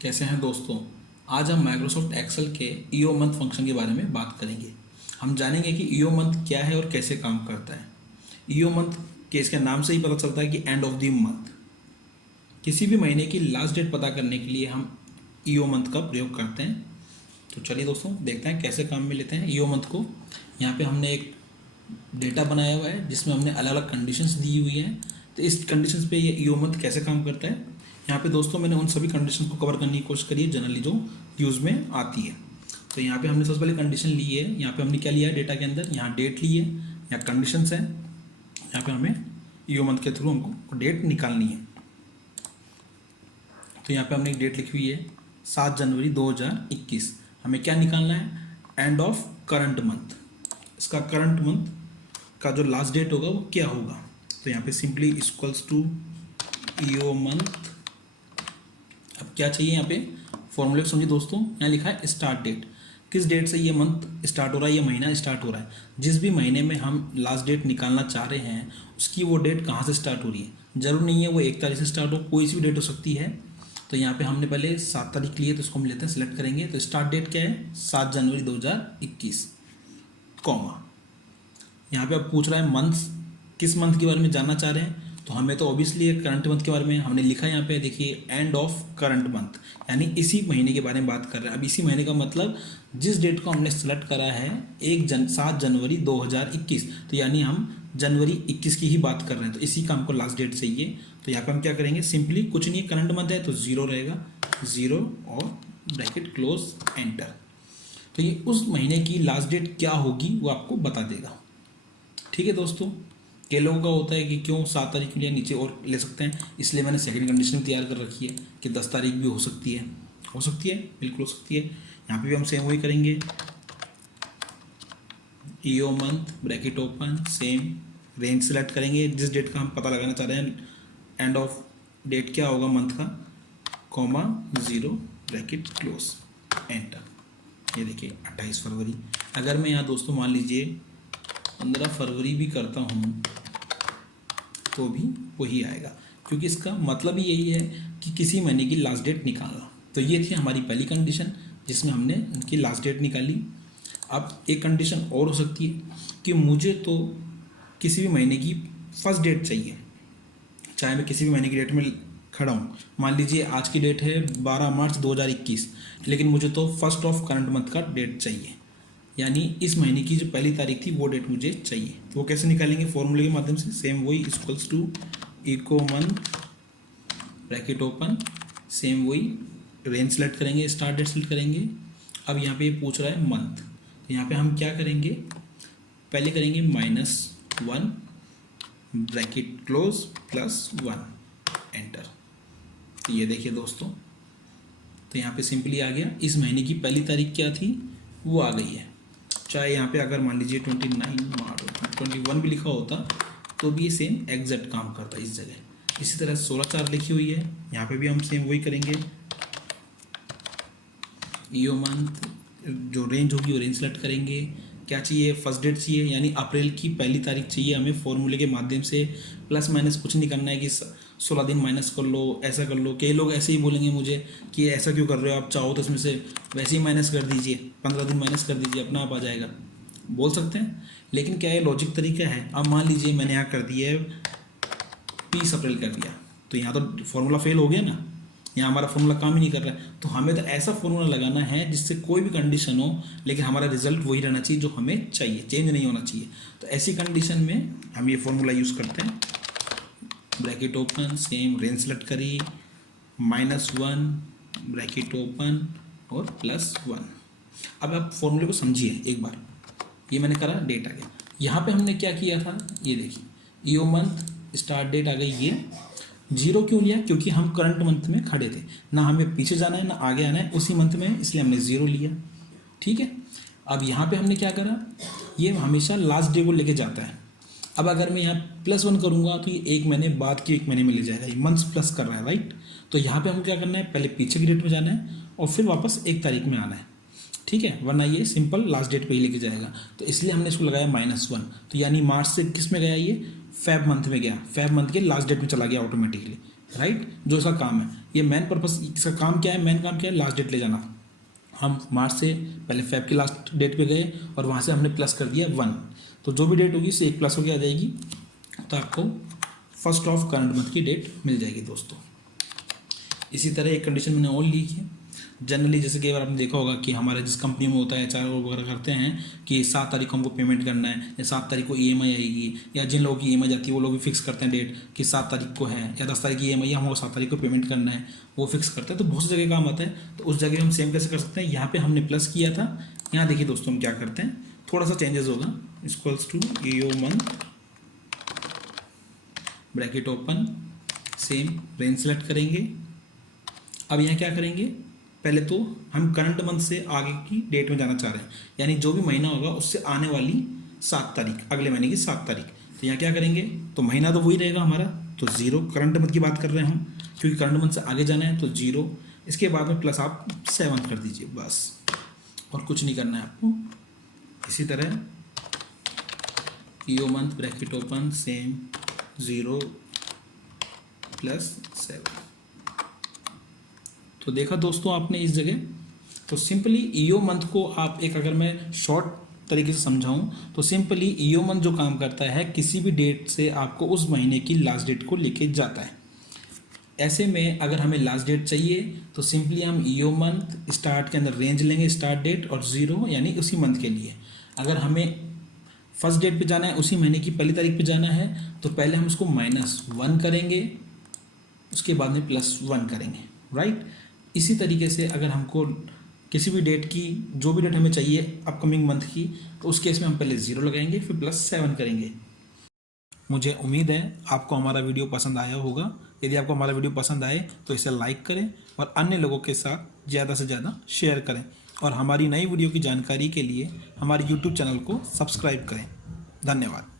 कैसे हैं दोस्तों। आज हम माइक्रोसॉफ्ट एक्सेल के ईओ मंथ फंक्शन के बारे में बात करेंगे। हम जानेंगे कि ईओ मंथ क्या है और कैसे काम करता है। ईओ मंथ के इसके नाम से ही पता चलता है कि एंड ऑफ द मंथ, किसी भी महीने की लास्ट डेट पता करने के लिए हम ईओ मंथ का प्रयोग करते हैं। तो चलिए दोस्तों देखते हैं कैसे काम में लेते हैं ईओ मंथ को। यहाँ पे हमने एक डेटा बनाया हुआ है जिसमें हमने अलग अलग कंडीशंस दी हुई हैं। तो इस कंडीशंस पे ये ईओ मंथ कैसे काम करता है, यहाँ पे दोस्तों मैंने उन सभी कंडीशन को कवर करने की कोशिश करी है जनरली जो यूज़ में आती है। तो यहाँ पे हमने सबसे पहले कंडीशन ली है। यहाँ पे हमने क्या लिया है डेटा के अंदर, यहाँ डेट ली है, यहाँ कंडीशंस है, यहाँ पे हमें ईओ मंथ के थ्रू हमको डेट निकालनी है। तो यहाँ पे हमने एक डेट लिखी हुई है 7 जनवरी 2021। हमें क्या निकालना है, एंड ऑफ करंट मंथ। इसका करंट मंथ का जो लास्ट डेट होगा वो क्या होगा। तो यहाँ पे simply equals to EO month. अब क्या चाहिए यहाँ पे फॉर्मूले को समझिए दोस्तों। यहाँ लिखा है स्टार्ट डेट, किस डेट से ये मंथ स्टार्ट हो रहा है, ये महीना स्टार्ट हो रहा है। जिस भी महीने में हम लास्ट डेट निकालना चाह रहे हैं उसकी वो डेट कहाँ से स्टार्ट हो रही है। जरूर नहीं है वो 1 तारीख से स्टार्ट हो, कोई सी भी डेट हो सकती है। तो यहाँ पे हमने पहले 7 तारीख ली है तो इसको हम लेते हैं, सिलेक्ट करेंगे। तो स्टार्ट डेट क्या है 7 जनवरी 2021, कॉमा। यहाँ पे अब पूछ रहा है मंथ, किस मंथ के बारे में जानना चाह रहे हैं। तो हमें तो ऑब्वियसली करंट मंथ के बारे में हमने लिखा है यहाँ पे, देखिए एंड ऑफ करंट मंथ, यानी इसी महीने के बारे में बात कर रहे हैं। अब इसी महीने का मतलब जिस डेट को हमने सेलेक्ट करा है 7 जनवरी 2021, तो यानी हम जनवरी 21 की ही बात कर रहे हैं। तो इसी का हमको लास्ट डेट चाहिए। तो यहाँ पे हम क्या करेंगे, सिंपली कुछ नहीं, करंट मंथ है तो 0 रहेगा, 0 और ब्रैकेट क्लोज एंटर। तो ये उस महीने की लास्ट डेट क्या होगी वो आपको बता देगा। ठीक है दोस्तों। कई लोगों का होता है कि क्यों 7 तारीख के लिए नीचे और ले सकते हैं, इसलिए मैंने सेकंड कंडीशन तैयार कर रखी है कि 10 तारीख भी हो सकती है। हो सकती है, बिल्कुल हो सकती है। यहाँ पे भी हम सेम वही करेंगे, EO month bracket open, same range select करेंगे जिस डेट का हम पता लगाना चाह रहे हैं, एंड ऑफ डेट क्या होगा मंथ का, कॉमा 0 ब्रैकेट क्लोज एंटर। ये देखिए 28 फरवरी। अगर मैं यहाँ दोस्तों मान लीजिए 15 फरवरी भी करता हूँ तो भी वही आएगा, क्योंकि इसका मतलब ही यही है कि किसी महीने की लास्ट डेट निकालना। तो ये थी हमारी पहली कंडीशन जिसमें हमने उनकी लास्ट डेट निकाली। अब एक कंडीशन और हो सकती है कि मुझे तो किसी भी महीने की फर्स्ट डेट चाहिए, चाहे मैं किसी भी महीने की डेट में खड़ा हूँ। मान लीजिए आज की डेट है 12 मार्च 2021, लेकिन मुझे तो फर्स्ट ऑफ करंट मंथ का डेट चाहिए, यानी इस महीने की जो पहली तारीख थी वो डेट मुझे चाहिए। तो वो कैसे निकालेंगे, फॉर्मूले के माध्यम से, सेम वही equals to eco month bracket open, same वही रेंज सेलेक्ट करेंगे, स्टार्ट डेट सेलेक्ट करेंगे। अब यहाँ पे ये पूछ रहा है मंथ, तो यहाँ पे हम क्या करेंगे, पहले करेंगे -1 ब्रैकेट क्लोज +1 एंटर। तो ये देखिए दोस्तों, तो यहाँ पे सिंपली आ गया। इस महीने की पहली तारीख क्या थी वो आ गई है। चाहे यहाँ पे अगर मान लीजिए 29 मार्च 21 भी लिखा होता तो भी ये सेम एग्जैक्ट काम करता इस जगह। इसी तरह 16/4 लिखी हुई है, यहाँ पे भी हम सेम वही करेंगे। ईओ मंथ जो रेंज होगी वो रेंज सेलेक्ट करेंगे। क्या चाहिए, फर्स्ट डेट चाहिए, यानी अप्रैल की पहली तारीख चाहिए हमें। फॉर्मूले के माध्यम से प्लस माइनस कुछ नहीं करना है कि 16 दिन माइनस कर लो, ऐसा कर लो। कई लोग ऐसे ही बोलेंगे मुझे कि ऐसा क्यों कर रहे हो, आप चाहो तो इसमें से वैसे ही माइनस कर दीजिए, 15 दिन माइनस कर दीजिए, अपना आप आ जाएगा, बोल सकते हैं। लेकिन क्या ये लॉजिक तरीका है। अब मान लीजिए मैंने यहाँ कर दिया है 30 अप्रैल कर दिया, तो यहाँ तो फॉर्मूला फेल हो गया ना, यहाँ हमारा फॉर्मूला काम ही नहीं कर रहा है। तो हमें तो ऐसा फॉर्मूला लगाना है जिससे कोई भी कंडीशन हो लेकिन हमारा रिजल्ट वही रहना चाहिए जो हमें चाहिए, चेंज नहीं होना चाहिए। तो ऐसी कंडीशन में हम ये फॉर्मूला यूज़ करते हैं, bracket open, same range select करिए, -1 ब्रैकेट ओपन और +1। अब आप फॉर्मूले को समझिए एक बार। ये मैंने करा, डेट आ गया। यहाँ पे हमने क्या किया था, ये देखिए ईओ मंथ स्टार्ट डेट आ गई। ये 0 क्यों लिया, क्योंकि हम करंट मंथ में खड़े थे, ना हमें पीछे जाना है ना आगे आना है, उसी मंथ में, इसलिए हमने 0 लिया। ठीक है। अब यहाँ पे हमने क्या करा, ये हमेशा लास्ट डे को लेके जाता है। अब अगर मैं यहाँ +1 करूँगा तो ये 1 महीने बाद के 1 महीने में ले जाएगा, ये मंथ्स प्लस कर रहा है, राइट। तो यहाँ पे हमको क्या करना है, पहले पीछे की डेट में जाना है और फिर वापस 1 तारीख में आना है। ठीक है, वरना ये सिंपल लास्ट डेट पे ही लेके जाएगा। तो इसलिए हमने इसको लगाया -1। तो यानी मार्च से किस में गया, ये फेब मंथ में गया, फेब मंथ के लास्ट डेट में चला गया ऑटोमेटिकली, राइट। जो इसका काम है, ये मेन पर्पस, इसका काम क्या है, मेन काम क्या है, लास्ट डेट ले जाना। हम मार्च से पहले फेब की लास्ट डेट पे गए और वहाँ से हमने प्लस कर दिया 1, तो जो भी डेट होगी उससे 1 प्लस होकर आ जाएगी, तो आपको फर्स्ट ऑफ करंट मंथ की डेट मिल जाएगी दोस्तों। इसी तरह एक कंडीशन मैंने और लिखी है। जनरली जैसे कई बार आपने देखा होगा कि हमारे जिस कंपनी में होता है HR वगैरह करते हैं कि 7 तारीख को हमको पेमेंट करना है या 7 तारीख को EMI आएगी, या जिन लोगों की EMI जाती है वो लोग भी फिक्स करते हैं डेट कि 7 तारीख को है या 10 तारीख की EMI हमको 7 तारीख को पेमेंट करना है, वो फिक्स करते हैं। तो बहुत सी जगह काम आता है, तो उस जगह हम सेम कैसे कर सकते हैं। यहाँ पर हमने प्लस किया था, यहाँ देखिए दोस्तों हम क्या करते हैं, थोड़ा सा चेंजेस होगा, equals to EO month bracket open, same range select करेंगे। अब यहाँ क्या करेंगे, पहले तो हम करंट मंथ से आगे की डेट में जाना चाह रहे हैं, यानी जो भी महीना होगा उससे आने वाली 7 तारीख, अगले महीने की 7 तारीख। तो यहाँ क्या करेंगे, तो महीना तो वही रहेगा हमारा, तो 0, करंट मंथ की बात कर रहे हैं हम क्योंकि करंट मंथ से आगे जाना है, तो 0, इसके बाद में प्लस आप 7 कर दीजिए बस, और कुछ नहीं करना है आपको। इसी तरह EO month bracket open, same 0 plus 7। तो देखा दोस्तों आपने इस जगह, तो सिंपली EO मंथ को आप एक, अगर मैं शॉर्ट तरीके से समझाऊं तो सिंपली EO मंथ जो काम करता है किसी भी डेट से आपको उस महीने की लास्ट डेट को लेके जाता है। ऐसे में अगर हमें लास्ट डेट चाहिए तो सिंपली हम EO मंथ स्टार्ट के अंदर रेंज लेंगे, स्टार्ट डेट और 0 यानी उसी मंथ के लिए। अगर हमें फर्स्ट डेट पे जाना है, उसी महीने की पहली तारीख पे जाना है, तो पहले हम उसको -1 करेंगे, उसके बाद में +1 करेंगे, राइट। इसी तरीके से अगर हमको किसी भी डेट की, जो भी डेट हमें चाहिए अपकमिंग मंथ की, तो उस केस में हम पहले 0 लगाएंगे, फिर +7 करेंगे। मुझे उम्मीद है आपको हमारा वीडियो पसंद आया होगा। यदि आपको हमारा वीडियो पसंद आए तो इसे लाइक करें और अन्य लोगों के साथ ज़्यादा से ज़्यादा शेयर करें, और हमारी नई वीडियो की जानकारी के लिए हमारे YouTube चैनल को सब्सक्राइब करें। धन्यवाद।